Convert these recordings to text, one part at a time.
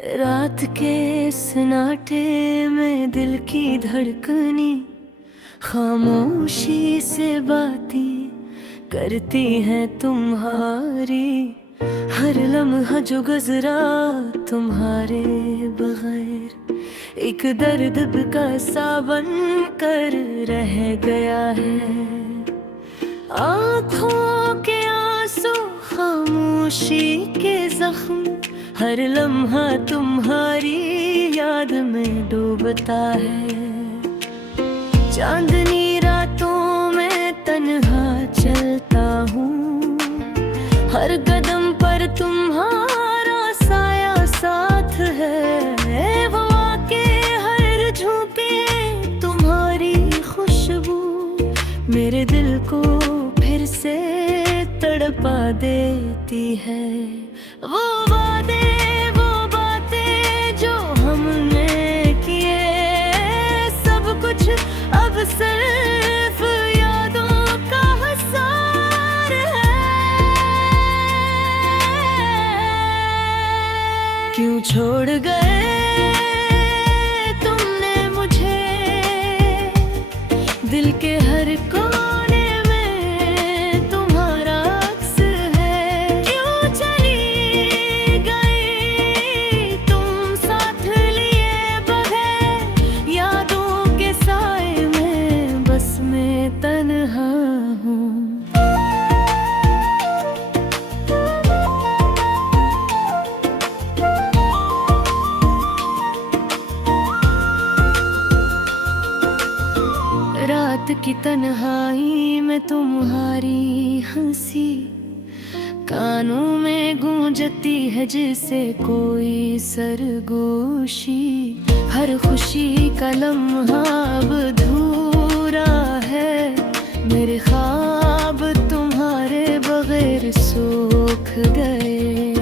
रात के सन्नाटे में दिल की धड़कनी खामोशी से बातें करती है तुम्हारी। हर लम्हा जो गुजरा तुम्हारे बगैर एक दर्द का सा बन कर रह गया है। आँखों के आंसू खामोशी के जख्म हर लम्हा तुम्हारी याद में डूबता है। चांदनी रातों में तन्हा चलता हूँ, हर कदम पर तुम्हारा साया साथ है। हवा के हर झोंके तुम्हारी खुशबू मेरे दिल को फिर से तड़पा देती है। वो वादे वो बातें जो हमने किए, सब कुछ अब सिर्फ यादों का हसार है। क्यों छोड़ गए तुमने मुझे दिल के हर कोने में तुम्हारा अक्स है। क्यों चली गई तुम साथ लिए बगैर, यादों के साए में बस मैं तन्हा हूँ। रात की तन्हाई में तुम्हारी हंसी कानों में गूंजती है जैसे कोई सरगोशी। हर खुशी का लम्हा अब अधूरा है, मेरे ख्वाब तुम्हारे बगैर सूख गए।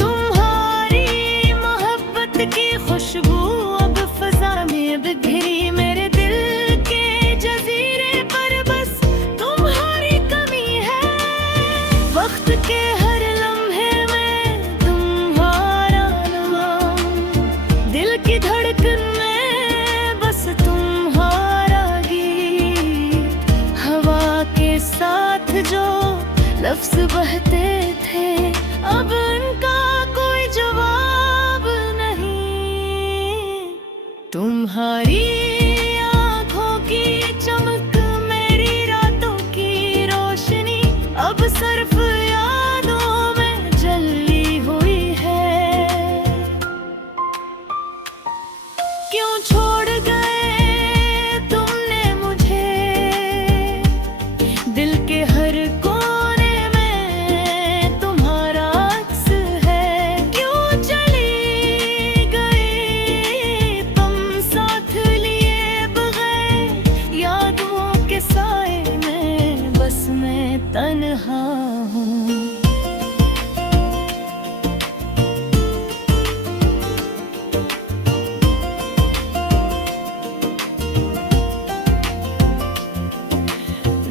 तुम्हारी मोहब्बत की खुशबू अब फजा में बिखरी, मेरे दिल के जजीरे पर बस तुम्हारी कमी है। वक्त के हर लम्हे में तुम्हारा नाम, दिल की धड़कन में बस तुम्हारा गीत। हवा के साथ जो लफ्ज बहते थे अब उनका कोई जवाब नहीं। तुम्हारी आँखों की चमक मेरी रातों की रोशनी अब सिर्फ यादों में जली हुई है। क्यों छोड़ गए तुमने मुझे दिल के हर कोने में तुम्हारा अक्स है। क्यों चली गई तुम साथ लिए बगैर, यादों के साए में बस मैं तन्हा हूँ।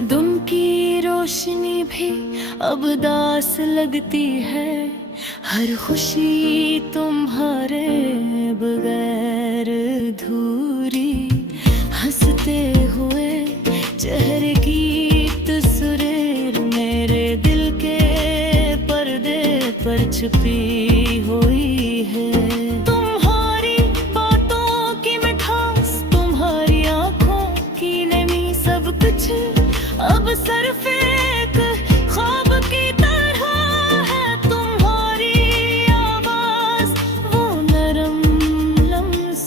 दिन की रोशनी भी अब दास लगती है, हर खुशी तुम्हारे बगैर अधूरी। हंसते हुए चेहरे की तस्वीर मेरे दिल के पर्दे पर छुपी हुई है। तुम्हारी बातों की मिठास, तुम्हारी आँखों की नमी, सब कुछ अब सिर्फ एक ख्वाब की तरह है। तुम्हारी आवाज वो नरम लम्स,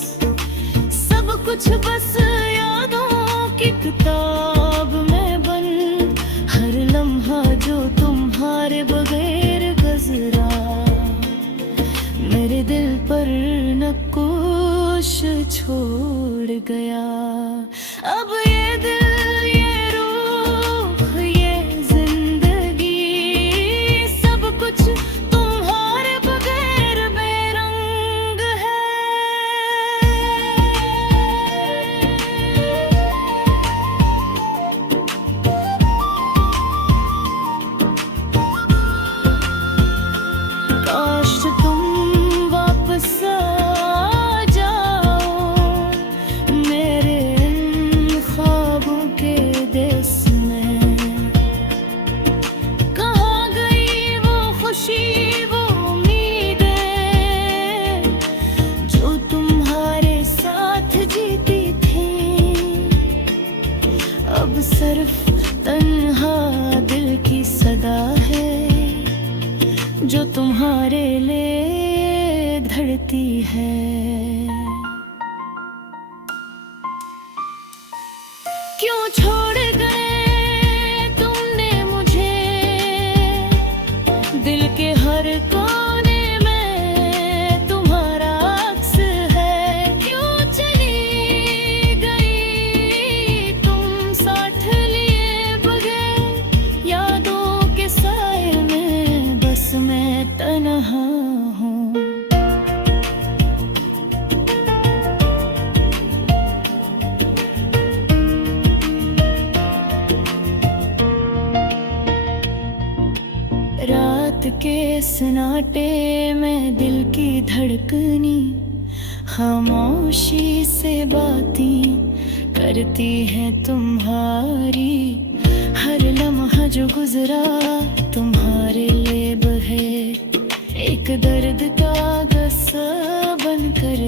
सब कुछ बस यादों की किताब में बंद। हर लम्हा जो तुम्हारे बगैर गुजरा मेरे दिल पर नक्काश छोड़ गया। अब ये दिल ये रूह ये जिंदगी सब कुछ तुम्हारे बगैर बेरंग है। काश तुम वापस सिर्फ तन्हा दिल की सदा है जो तुम्हारे लिए धड़ती है। क्यों छोड़ गए तुमने मुझे, दिल के हर कोने में तुम्हारा अक्स है। क्यों चली गई तुम साथ लिए बगैर, यादों के साए में बस मैं तन्हा हूँ। रात के सन्नाटे में दिल की धड़कनी खामोशी से बातें करती है तुम्हारी। हर लम्हा जो गुजरा तुम्हारे लिए बहे, एक दर्द का गस्सा बनकर